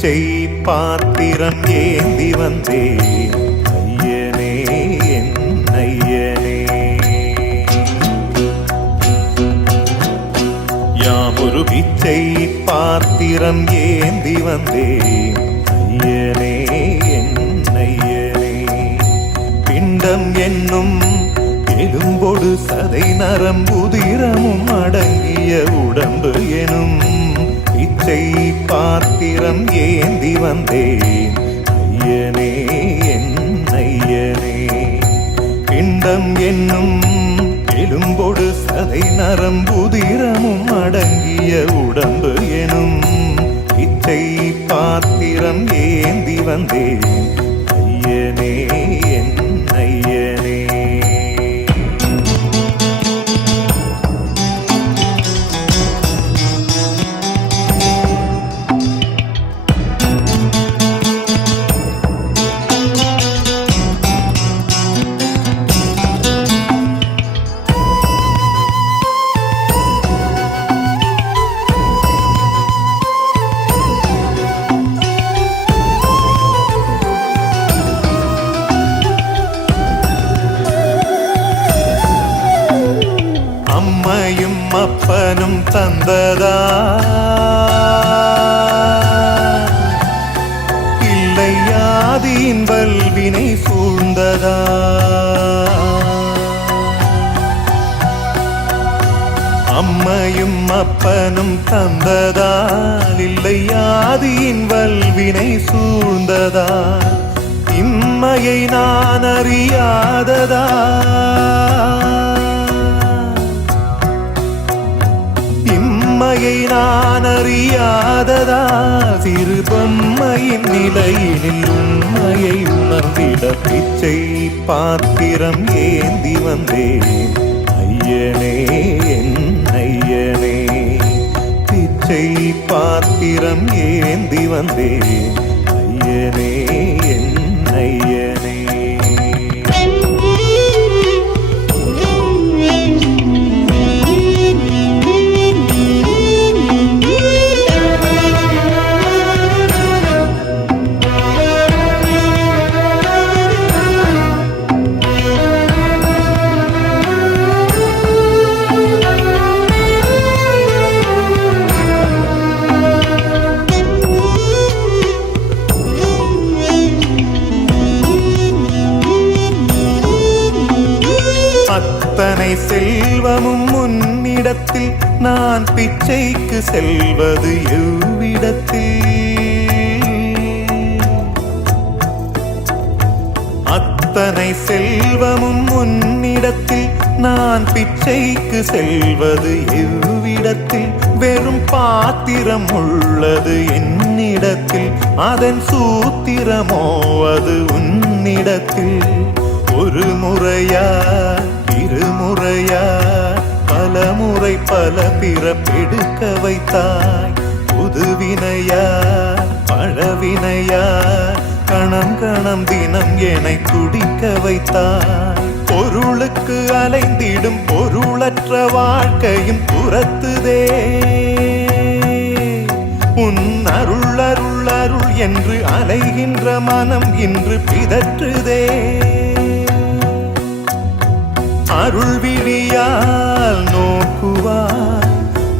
பிச்சை பாத்திரம் ஏந்தி வந்தேன் ஐயனே என் ஐயனே. யாமொரு பிச்சை பாத்திரம் ஏந்தி வந்தேன் ஐயனே என் ஐயனே. பிண்டம் என்னும் எலும்பொடு சதை நரம்புதிரமும் அடங்கிய உடம்பு எனும் பிச்சை பாத்திரம் ஏந்தி வந்தேன் ஐயனே என் ஐயனே. பிண்டம் என்னும் எலும்பொடு சதை நரம்புதிரமும் அடங்கிய உடம்பு எனும் பிச்சை பாத்திரம் ஏந்தி வந்தேன் ஐயனே என் ஐயனே. அம்மையும் அப்பனும் தந்ததா இல்லை ஆதியின் வல்வினை சூழ்ந்ததா. அம்மையும் அப்பனும் தந்ததா இல்லை ஆதியின் வல்வினை சூழ்ந்ததா. இம்மையை நான் அறியாததா இம்மையை நான் அறியாததா. சிறு பொம்மையின் நிலையினில் உண்மையை உணர்ந்திட பிச்சை பாத்திரம் ஏந்தி வந்தேன் ஐயனே என் ஐயனே. பிச்சை பாத்திரம் ஏந்தி வந்தேன் ஐயனே என் ஐயனே. அத்தனை செல்வமும் முன்னிடத்தில் நான் பிச்சைக்கு செல்வது எவ்விடத்தில். அத்தனை செல்வமும் முன்னிடத்தில் நான் பிச்சைக்கு செல்வது எவ்விடத்தில். வெறும் பாத்திரம் உள்ளது என்னிடத்தில், அதன் சூத்திரமோ அது உன்னிடத்தில். ஒரு முறையா இருமுறையா பல முறை பல பிறப்பெடுக்க வைத்தாய். புதுவினையா பழவினையா கணம் கணம் தினம் என்னை துடிக்க வைத்தாய். பொருளுக்கு அலைந்திடும் பொருளற்ற வாழ்க்கையும் துரத்துதே. உன் அருள் அருள் அருள் என்று அலைகின்ற மனம் இன்று பிதற்றுதே. அருள் விழியால் நோக்குவாய்,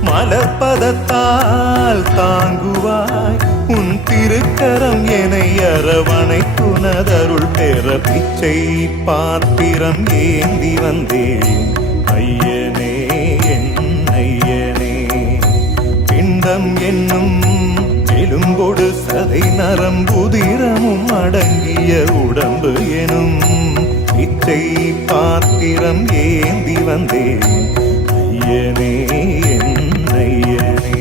மலர்பதத்தால் தாங்குவாய். உன் திருக்கரம் என்னை அரவணைத்துனதருள் பெற பிச்சை பாத்திரம் ஏந்தி வந்தேன் ஐயனே என் ஐயனே. பிண்டம் என்னும் எலும்பொடு சதை நரம்புதிரமும் அடங்கிய உடம்பு எனும் பிச்சை பாத்திரம் ஏந்தி வந்தேன் ஐயனே என் ஐயனே.